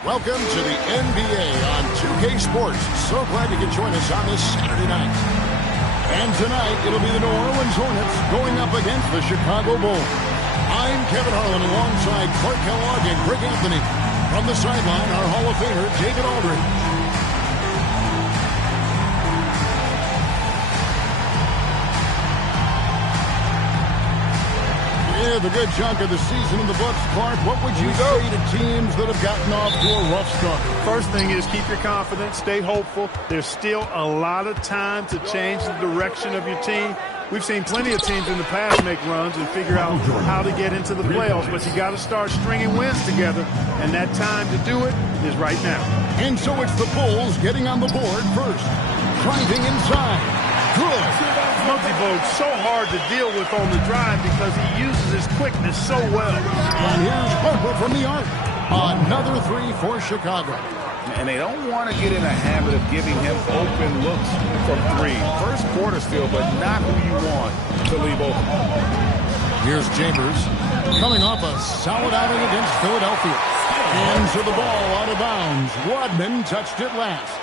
Welcome to the NBA on 2K Sports. So glad you could join us on this Saturday night. And tonight, it'll be the New Orleans Hornets going up against the Chicago Bulls. I'm Kevin Harlan alongside Clark Kellogg and Greg Anthony. From the sideline, our Hall of Famer, David Aldridge. With a good chunk of the season in the books, Clark, what would you say to teams that have gotten off to a rough start? First thing is keep your confidence, stay hopeful. There's still a lot of time to change the direction of your team. We've seen plenty of teams in the past make runs and figure out how to get into the playoffs, but you got to start stringing wins together, and that time to do it is right now. And so it's the Bulls getting on the board first. Driving inside. Good. Monkey Bogue's so hard to deal with on the drive because he uses his quickness so well. And here's Harper from the arc. Another three for Chicago. And they don't want to get in a habit of giving him open looks from three. First quarter still, but not who you want to leave open. Here's Chambers coming off a solid outing against Philadelphia. Into the ball out of bounds. Rodman touched it last.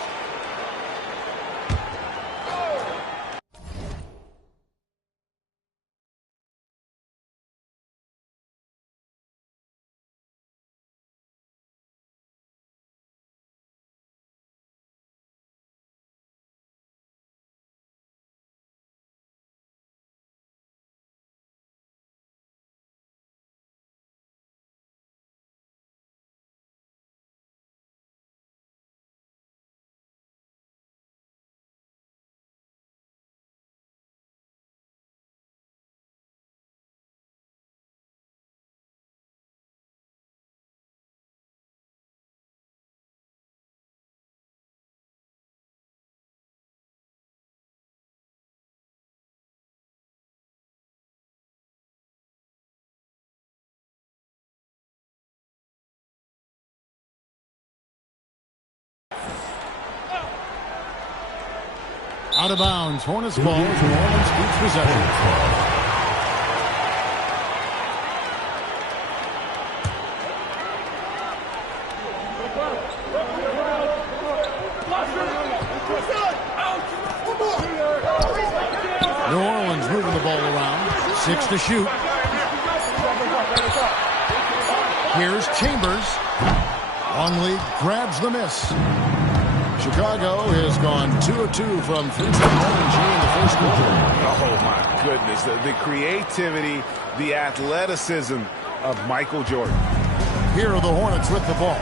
Out of bounds. Hornets ball. New Orleans keeps possession. New Orleans moving the ball around. 6 to shoot. Here's Chambers. Longley grabs the miss. Chicago has gone 2 of 2 from three-point range here in the first quarter. Oh, my goodness. The creativity, the athleticism of Michael Jordan. Here are the Hornets with the ball.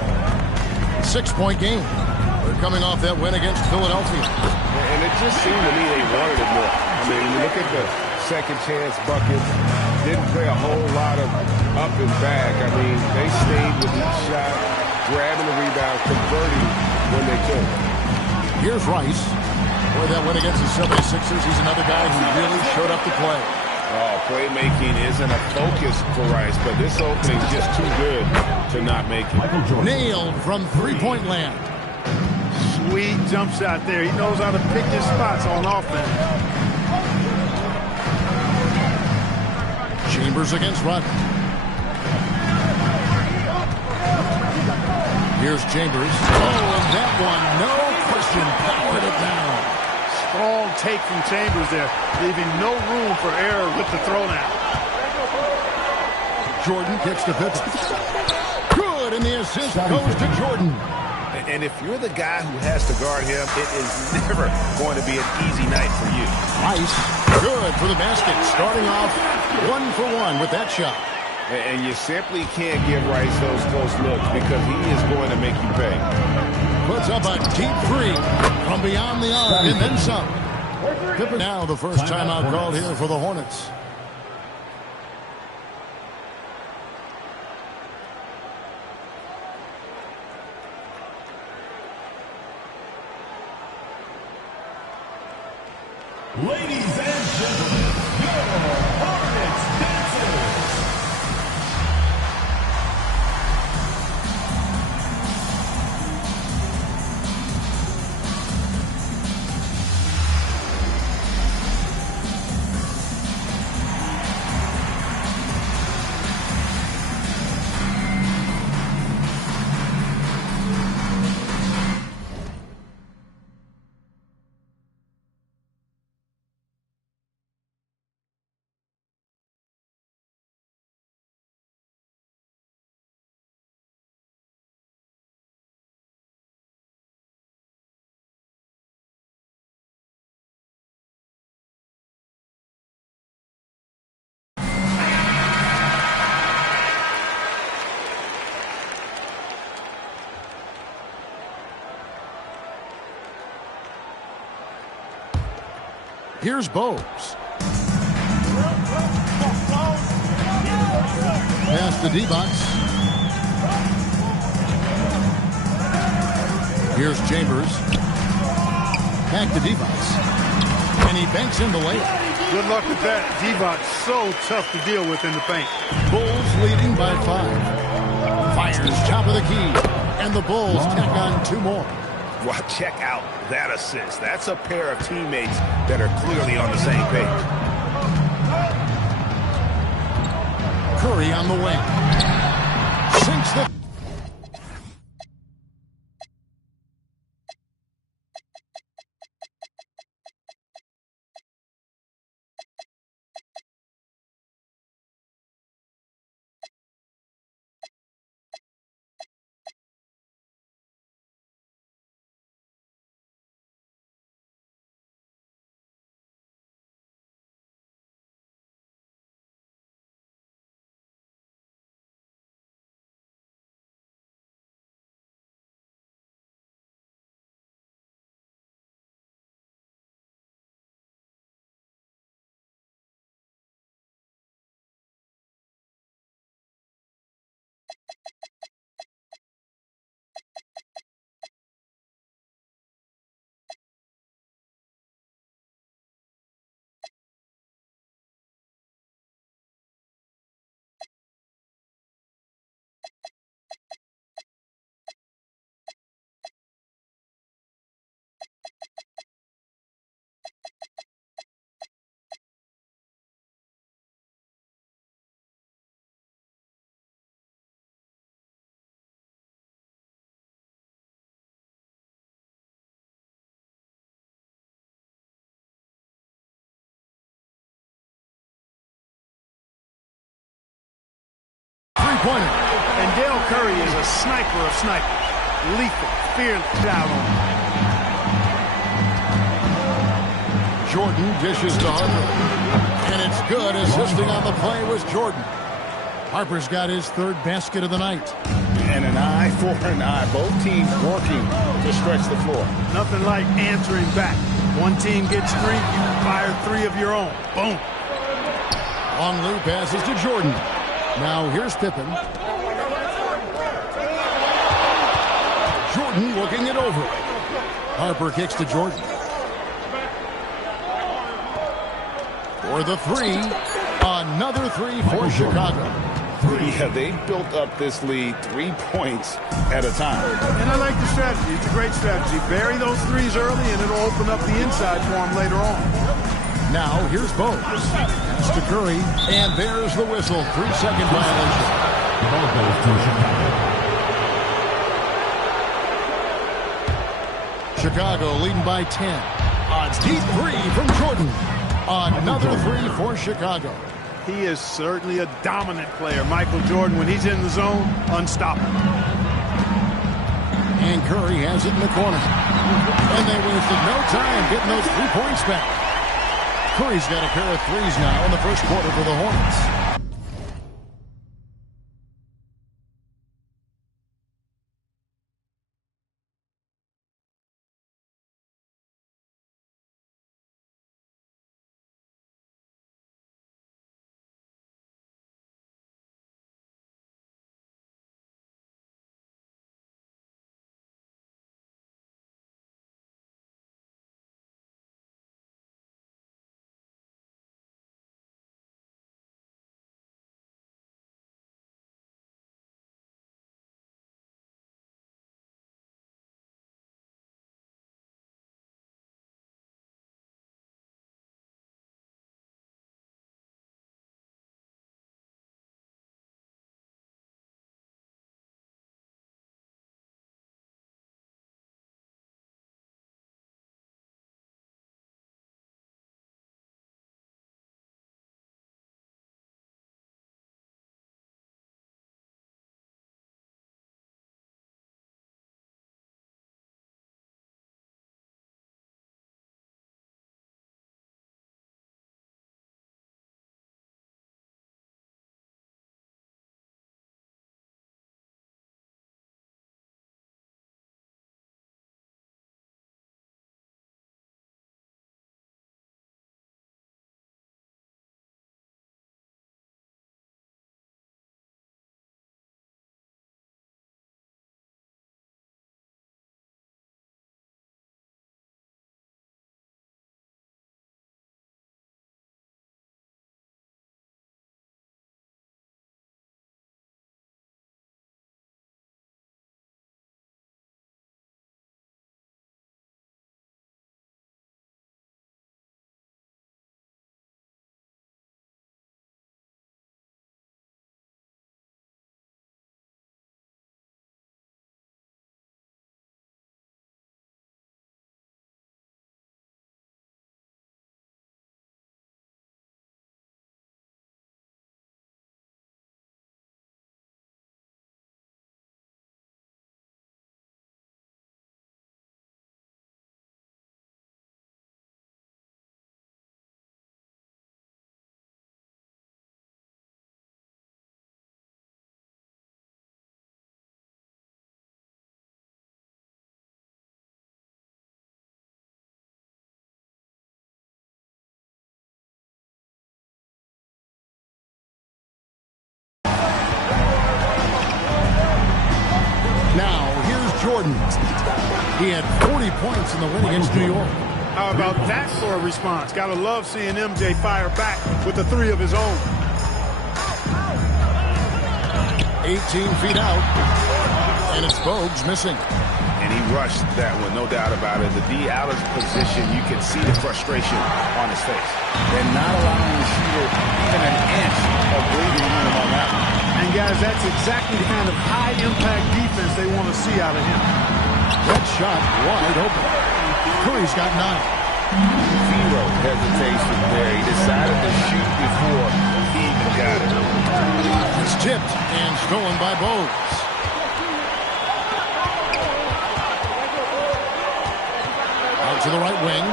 6-point game. They're coming off that win against Philadelphia. And it just seemed to me they wanted it more. I mean, when you look at the second chance buckets, didn't play a whole lot of up and back. I mean, they stayed with each shot, grabbing the rebound, converting when they could. Here's Rice. Boy, that win against the 76ers. He's another guy who really showed up to play. Oh, playmaking isn't a focus for Rice, but this opening's just too good to not make it. Nailed from three-point land. Sweet jump shot there. He knows how to pick his spots on offense. Chambers against Rodman. Here's Chambers. Oh, and that one, no question, powered it down. Strong take from Chambers there, leaving no room for error with the throwdown. Jordan kicks to Pippen. Good, and the assist goes to Jordan. And if you're the guy who has to guard him, it is never going to be an easy night for you. Rice, good for the basket, starting off 1 for 1 with that shot. And you simply can't give Rice those close looks because he is going to make you pay. Puts up a deep three from beyond the arc and then some. Pippen now the first timeout called here for the Hornets. Ladies and gentlemen, your Hornets dancers. Here's Bowes. Pass to D-Box. Here's Chambers. Back to D-Box. And he banks in the layup. Good luck with that. D-Box so tough to deal with in the paint. Bulls leading by 5. Fires top of the key. And the Bulls tack on 2 more. Well, check out that assist. That's a pair of teammates that are clearly on the same page. Curry on the wing. Sinks the... Three-pointer. And Dale Curry is a sniper of snipers. Lethal, fearless out on him. Jordan dishes to Harper. And it's good. Assisting on the play was Jordan. Harper's got his 3rd basket of the night. And an eye for an eye. Both teams working to stretch the floor. Nothing like answering back. One team gets 3, you fire 3 of your own. Boom. Long loop passes to Jordan. Now here's Pippen. Jordan looking it over. Harper kicks to Jordan. For the 3. Another 3 for Chicago. Yeah, they built up this lead 3 points at a time. And I like the strategy. It's a great strategy. Bury those 3s early, and it'll open up the inside for them later on. Now here's Bowes. Pass to Curry. And there's the whistle. 3-second violation. Ball goes to Chicago. Chicago leading by 10. A deep 3 from Jordan. Another 3 for Chicago. He is certainly a dominant player. Michael Jordan, when he's in the zone, unstoppable. And Curry has it in the corner. And they wasted no time getting those 3 points back. Curry's got a pair of 3s now in the first quarter for the Hornets. Jordan. He had 40 points in the win against New York. How about that for a response? Gotta love seeing MJ fire back with a three of his own. 18 feet out. And it's Bogues missing. And he rushed that one, no doubt about it. The D out of position, you can see the frustration on his face. And not allowing the shooter even an inch of breathing room on that one. And guys, that's exactly the kind of high-impact defense they want to see out of him. That shot wide open. Curry's got 9. Zero hesitation there. He decided to shoot before he even got it. It's tipped and stolen by Bogues. Out to the right wing.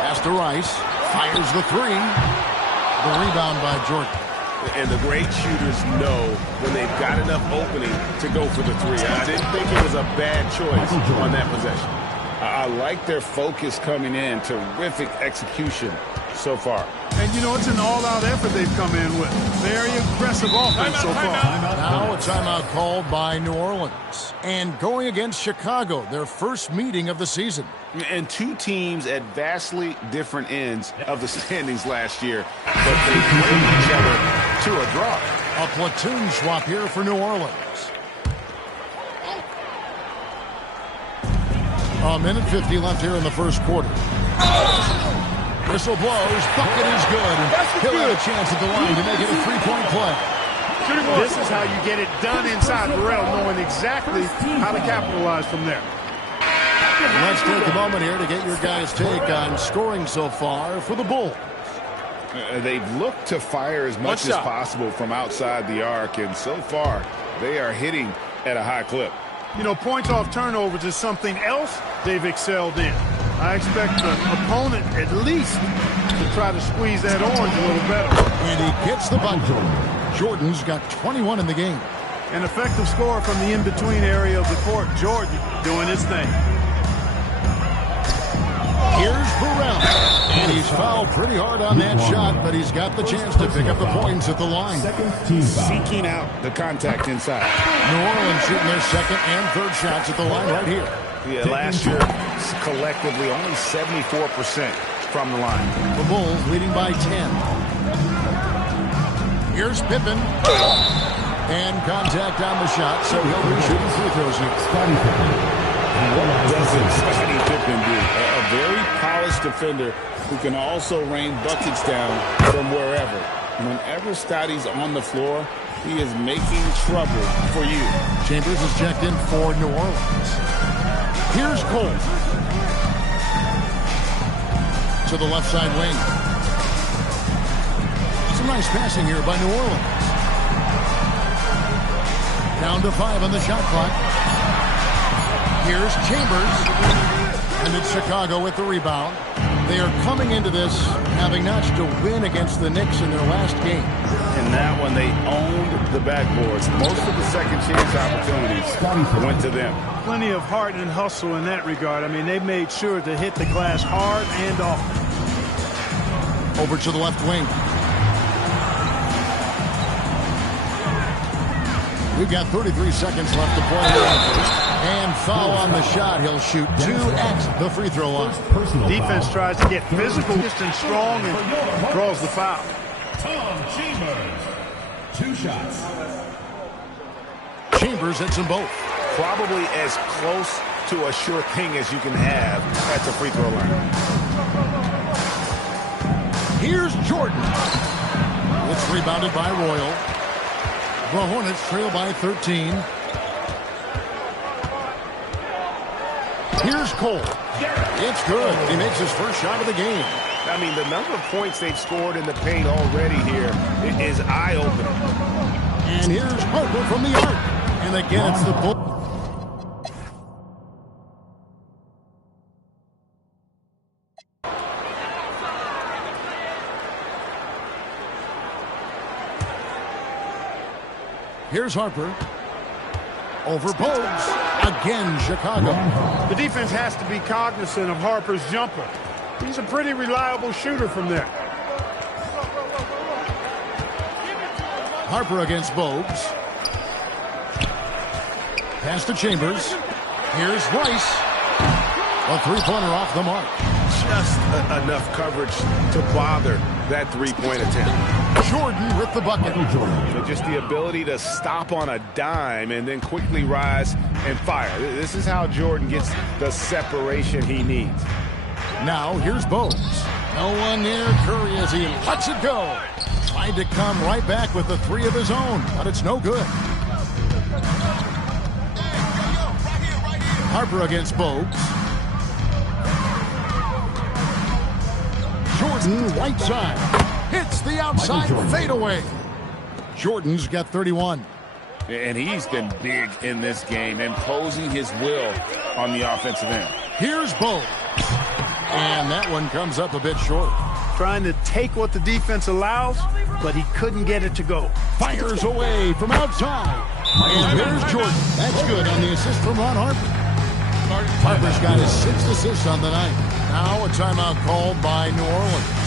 Pass to Rice. Fires the 3. The rebound by Jordan. And the great shooters know when they've got enough opening to go for the 3. I didn't think it was a bad choice on that possession. I like their focus coming in. Terrific execution so far. And, you know, it's an all-out effort they've come in with. Very impressive offense so far. Now a timeout called by New Orleans. And going against Chicago, their first meeting of the season. And two teams at vastly different ends of the standings last year. But they played each other to a draw. A platoon swap here for New Orleans. A minute 50 left here in the first quarter. Whistle blows. Bucket is good. He'll have a chance at the line to make it a 3-point play. This is how you get it done inside Burrell, knowing exactly how to capitalize from there. Let's take a moment here to get your guys' take on scoring so far for the Bulls. They've looked to fire as much as possible from outside the arc, and so far they are hitting at a high clip. You know, points off turnovers is something else they've excelled in. I expect the opponent at least to try to squeeze that orange a little better. And he gets the bucket. Jordan's got 21 in the game. An effective score from the in-between area of the court. Jordan doing his thing. Here's Burrell. And he's fouled pretty hard on that shot, but he's got the chance to pick up the points at the line. Seeking out the contact inside. New Orleans shooting their second and third shots at the line right here. Yeah, last year, collectively, only 74% from the line. The Bulls leading by 10. Here's Pippen. And contact on the shot, so he'll be shooting free throws here. What doesn't Scottie Pippen do? A very polished defender who can also rain buckets down from wherever. Whenever Scottie's on the floor, he is making trouble for you. Chambers is checked in for New Orleans. Here's Cole. To the left side wing. Some nice passing here by New Orleans. Down to 5 on the shot clock. Here's Chambers. And it's Chicago with the rebound. They are coming into this having notched a win against the Knicks in their last game. In that one, they owned the backboards. Most of the second chance opportunities went to them. Plenty of heart and hustle in that regard. I mean, they made sure to hit the glass hard and often. Over to the left wing. We've got 33 seconds left to play. And foul on the shot. He'll shoot 2 at the free throw line. Defense tries to get physical and strong and draws the foul. Tom Chambers. 2 shots. Chambers hits them both. Probably as close to a sure thing as you can have at the free throw line. Here's Jordan. It's rebounded by Royal. The Hornets trail by 13. Here's Cole. It's good. He makes his first shot of the game. I mean, the number of points they've scored in the paint already here is eye-opening. And here's Harper from the arc. And again, it's the Bulls. Here's Harper. Over Bogues. Again, Chicago. The defense has to be cognizant of Harper's jumper. He's a pretty reliable shooter from there. Harper against Bogues. Pass to Chambers. Here's Rice. A three-pointer off the mark. Just enough coverage to bother that three-point attempt. Jordan with the bucket. So just the ability to stop on a dime and then quickly rise and fire. This is how Jordan gets the separation he needs. Now here's Bogues. No one near Curry as he lets it go. Tried to come right back with the three of his own, but it's no good. Harper against Bogues. Jordan, right side. Hits the outside fadeaway. Jordan's got 31. And he's been big in this game, imposing his will on the offensive end. Here's Bogues. And that one comes up a bit short. Trying to take what the defense allows, but he couldn't get it to go. Fires away from outside. And there's Jordan. That's good on the assist from Ron Harper. Harper's got his 6th assist on the night. Now a timeout called by New Orleans.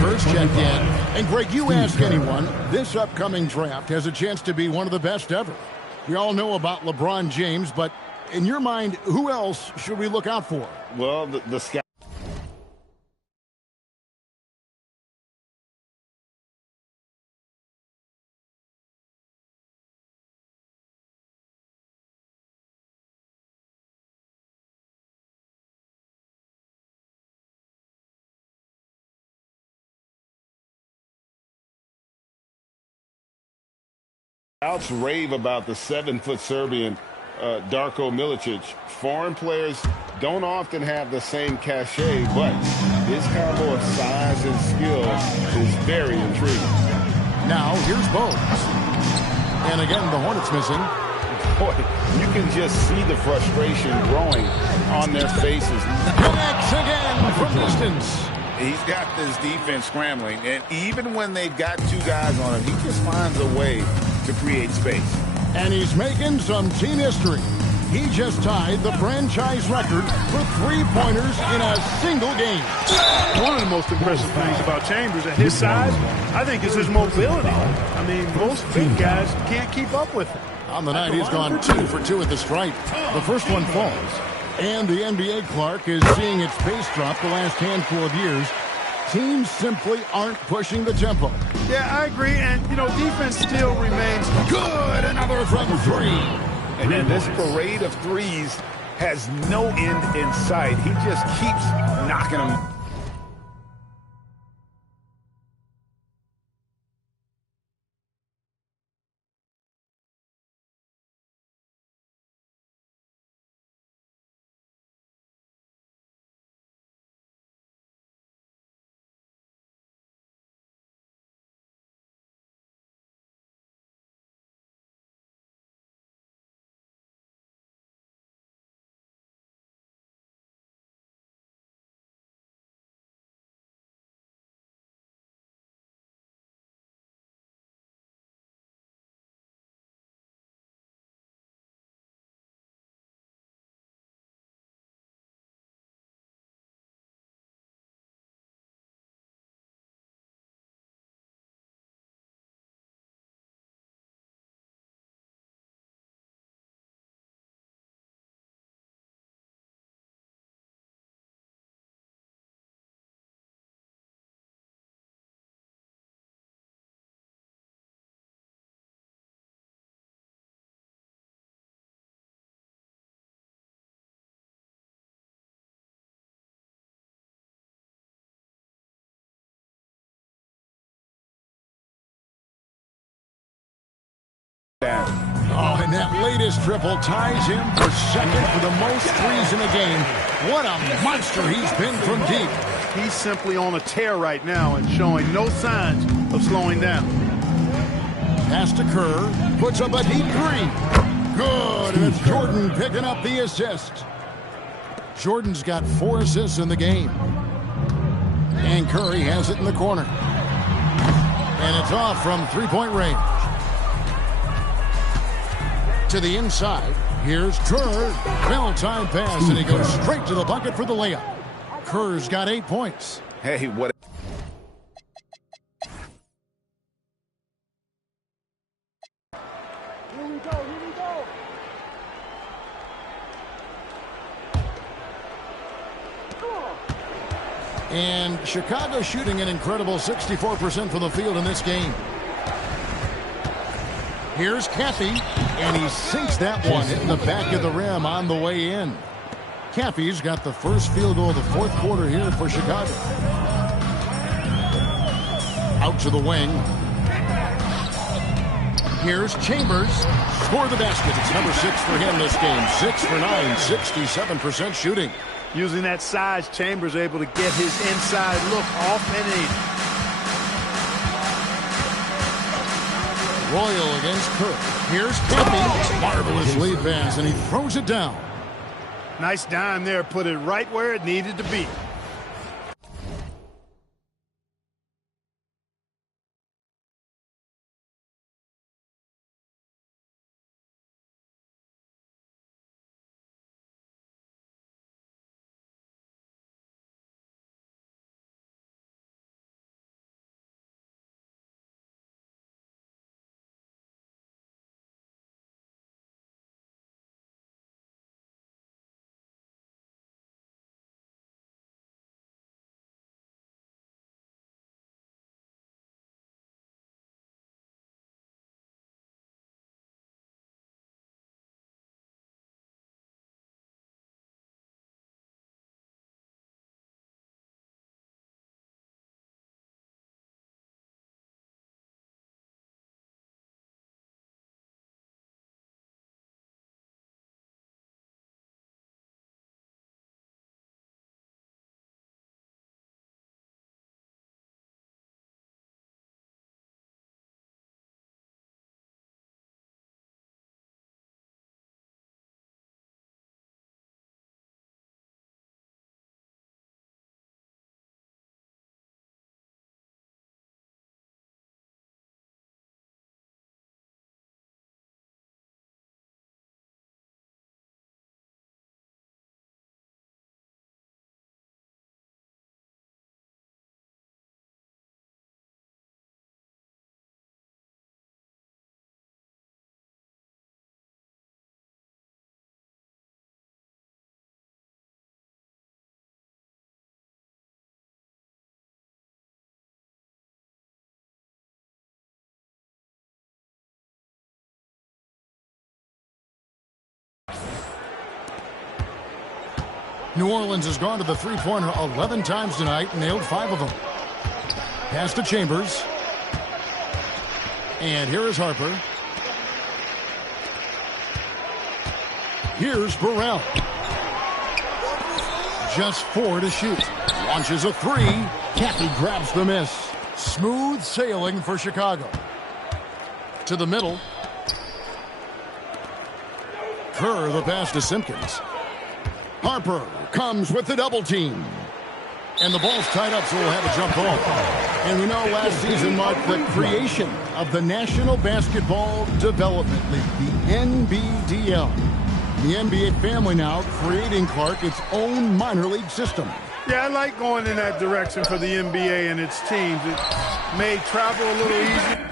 First check in. And Greg, you ask anyone, this upcoming draft has a chance to be one of the best ever. We all know about LeBron James, but in your mind, who else should we look out for? Well, the scout. Scouts rave about the 7-foot Serbian Darko Milicic. Foreign players don't often have the same cachet, but his combo of size and skill is very intriguing. Now, here's Bogues. And again, the Hornets missing. Boy, you can just see the frustration growing on their faces. Connects again from distance. He's got this defense scrambling, and even when they've got two guys on him, he just finds a way to create space. And he's making some team history. He just tied the franchise record for three-pointers in a single game. One of the most impressive things about Chambers at his size, I think, is his mobility. I mean, most big guys can't keep up with him. On the night, he's gone 2 for 2 at the stripe. The first one falls. And the NBA, Clark, is seeing its pace drop the last handful of years. Teams simply aren't pushing the tempo. Yeah, I agree. And, you know, defense still remains good. Another from 3. And this parade of threes has no end in sight. He just keeps knocking them Oh, and that latest triple ties him for second for the most threes in a game. What a monster he's been from deep. He's simply on a tear right now and showing no signs of slowing down. Pass to Kerr, puts up a deep three. Good, and it's Jordan picking up the assist. Jordan's got 4 assists in the game. And Curry has it in the corner. And it's off from three-point range. To the inside, here's Kerr. Well-timed pass, and he goes straight to the bucket for the layup. Kerr's got 8 points. Hey, what? Here we go. And Chicago shooting an incredible 64% from the field in this game. Here's Caffey, and he sinks that one hitting the back of the rim on the way in. Caffey's got the first field goal of the fourth quarter here for Chicago. Out to the wing. Here's Chambers. Score the basket. It's number 6 for him this game. 6 for 9, 67% shooting. Using that size, Chambers able to get his inside look off and in. Royal against Kerr. Here's Caffey. Marvelous lead pass, and he throws it down. Nice dime there. Put it right where it needed to be. New Orleans has gone to the three-pointer 11 times tonight, nailed 5 of them. Pass to Chambers. And here is Harper. Here's Burrell. Just 4 to shoot. Launches a 3. Caffey grabs the miss. Smooth sailing for Chicago. To the middle. Kerr the pass to Simpkins. Harper comes with the double team. And the ball's tied up, so we'll have a jump ball. And we know last season marked the creation of the National Basketball Development League, the NBDL. The NBA family now creating, Clark, its own minor league system. Yeah, I like going in that direction for the NBA and its teams. It made travel a little easier.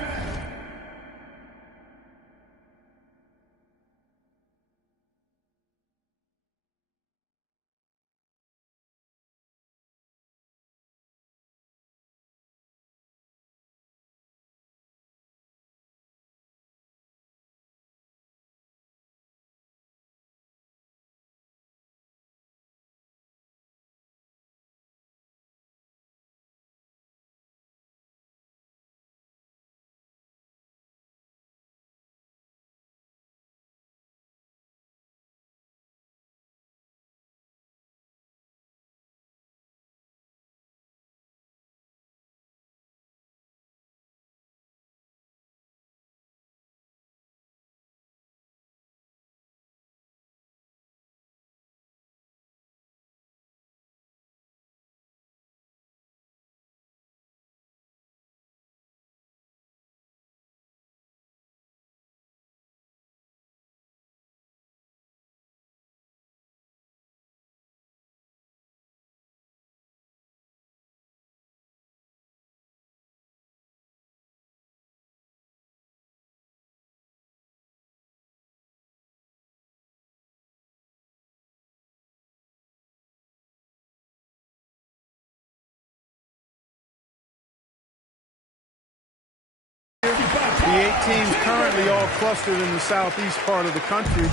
The 8 teams currently all clustered in the southeast part of the country.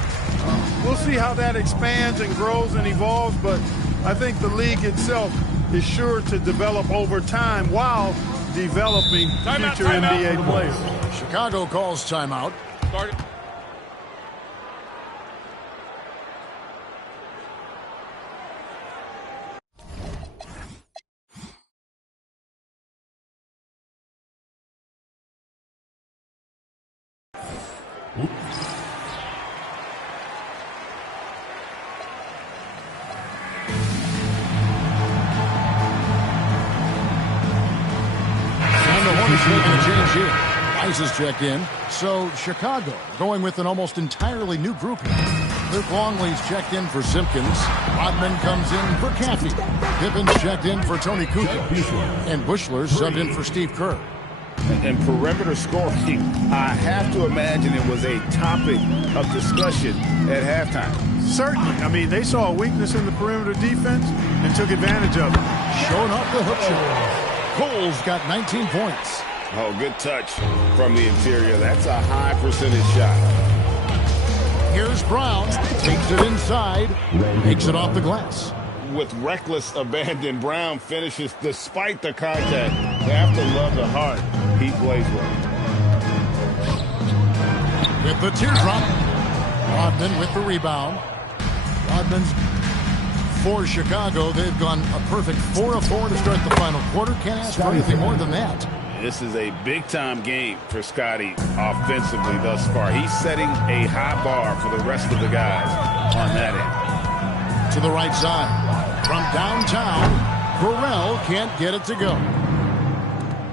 We'll see how that expands and grows and evolves, but I think the league itself is sure to develop over time while developing future NBA players. Chicago calls timeout. Start it. And the Hornets making a change here. Ice is checked in. So Chicago going with an almost entirely new group here. Luke Longley's checked in for Simpkins. Rodman comes in for Caffey. Pippin's checked in for Tony Kukoc. And Bushler's subbed in for Steve Kerr. And perimeter scoring, I have to imagine it was a topic of discussion at halftime. Certainly. I mean, they saw a weakness in the perimeter defense and took advantage of it. Showing off the hook shot. Cole's got 19 points. Oh, good touch from the interior. That's a high percentage shot. Here's Brown. Takes it inside. Makes it off the glass. With reckless abandon, Brown finishes despite the contact. You have to love the heart. He plays well. With the teardrop. Rodman with the rebound. Rodman's for Chicago. They've gone a perfect 4 of 4 to start the final quarter. Can't ask for anything more than that. This is a big-time game for Scotty offensively thus far. He's setting a high bar for the rest of the guys on that end. To the right side. From downtown, Burrell can't get it to go.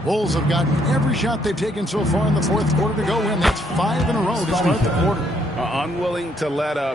Bulls have gotten every shot they've taken so far in the fourth quarter to go in. That's 5 in a row to start the quarter. Unwilling to let up.